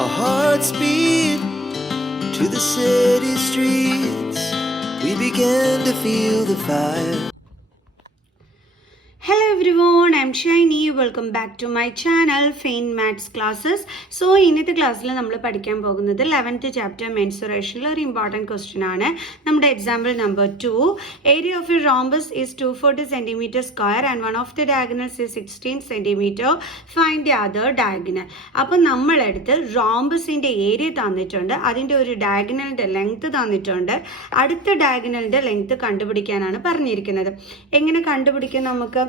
Our hearts beat to the city streets. We began to feel the fire. Hello everyone, I'm Shiny. Welcome back to my channel Faint Maths Classes. So ഇന്നത്തെ ക്ലാസ്സിൽ നമ്മൾ പഠിക്കാൻ പോകുന്നത് 11th chapter മെൻസുറേഷനിൽ ഒരു important question ആണ്. നമ്മുടെ example number 2, area of A rhombus is 240 cm square and one of the diagonals is 16 cm. Find the other diagonal. അപ്പോൾ നമ്മളെടുത്ത് റോംബസിൻ്റെ ഏരിയ തന്നിട്ടുണ്ട്, അതിൻ്റെ ഒരു ഡയഗണലിൻ്റെ ലെങ്ത് തന്നിട്ടുണ്ട്. അടുത്ത ഡയഗണലിൻ്റെ ലെങ്ത് കണ്ടുപിടിക്കാനാണ് പറഞ്ഞിരിക്കുന്നത്. എങ്ങനെ കണ്ടുപിടിക്കാൻ നമുക്ക്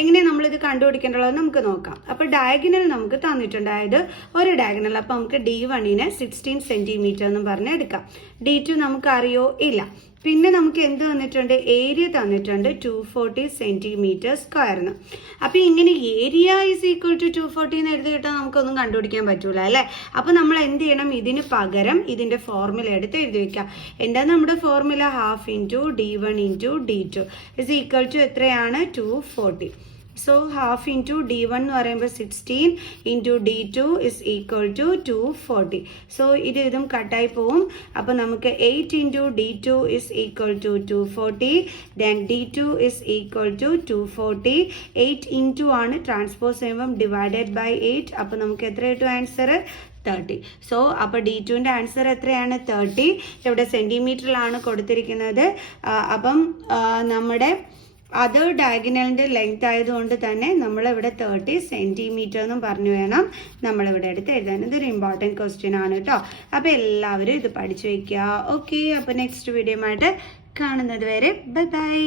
എങ്ങനെ നമ്മളിത് കണ്ടുപിടിക്കേണ്ടത് നമുക്ക് നോക്കാം. അപ്പോൾ ഡയഗണൽ നമുക്ക് തന്നിട്ടുണ്ട്, അതായത് ഒരു ഡയഗണൽ. അപ്പോൾ നമുക്ക് D1നെ 16 cm എന്ന് പറഞ്ഞ് എടുക്കാം. D2 നമുക്ക് അറിയോ ഇല്ല. പിന്നെ നമുക്ക് എന്ത് തന്നിട്ടുണ്ട്, ഏരിയ തന്നിട്ടുണ്ട് 240 cm². അപ്പോൾ ഇങ്ങനെ ഏരിയ ഈസ് ഈക്വൽ ടു 240 എന്ന് എഴുതി കിട്ടാൻ നമുക്കൊന്നും കണ്ടുപിടിക്കാൻ പറ്റൂല അല്ലേ. അപ്പോൾ നമ്മൾ എന്ത് ചെയ്യണം, ഇതിന് പകരം ഇതിൻ്റെ ഫോർമുല എടുത്ത് എഴുതി വെക്കാം. എന്താ നമ്മുടെ formula? ½ × D1 × D2 is equal to എത്രയാണ്? 240. സോ ½ × D1 എന്ന് പറയുമ്പോൾ 16 × D2 is equal to 240. So ഇതും കട്ടായി പോവും. അപ്പോൾ നമുക്ക് 8 × D2 is equal to 240. Then D2 is equal to 240. 8 × ആണ്, ട്രാൻസ്പോസ് ചെയ്യുമ്പം ഡിവൈഡഡ് ബൈ 8. അപ്പോൾ നമുക്ക് എത്ര കിട്ടും ആൻസർ? 30. സോ അപ്പോൾ D2ൻ്റെ ആൻസർ എത്രയാണ്? 30. ഇവിടെ സെൻറ്റിമീറ്ററിലാണ് കൊടുത്തിരിക്കുന്നത്. അപ്പം നമ്മുടെ അതർ ഡയഗണലിൻ്റെ ലെങ്ത് ആയതുകൊണ്ട് തന്നെ നമ്മളിവിടെ 30 cm എന്നും പറഞ്ഞു വേണം നമ്മളിവിടെ എടുത്ത് എഴുതാൻ. ഇതൊരു ഇമ്പോർട്ടൻറ്റ് ക്വസ്റ്റ്യൻ ആണ് കേട്ടോ. അപ്പോൾ എല്ലാവരും ഇത് പഠിച്ചു വയ്ക്കുക. ഓക്കെ, അപ്പോൾ നെക്സ്റ്റ് വീഡിയോ ആയിട്ട് കാണുന്നത് വരെ ബൈ ബൈ.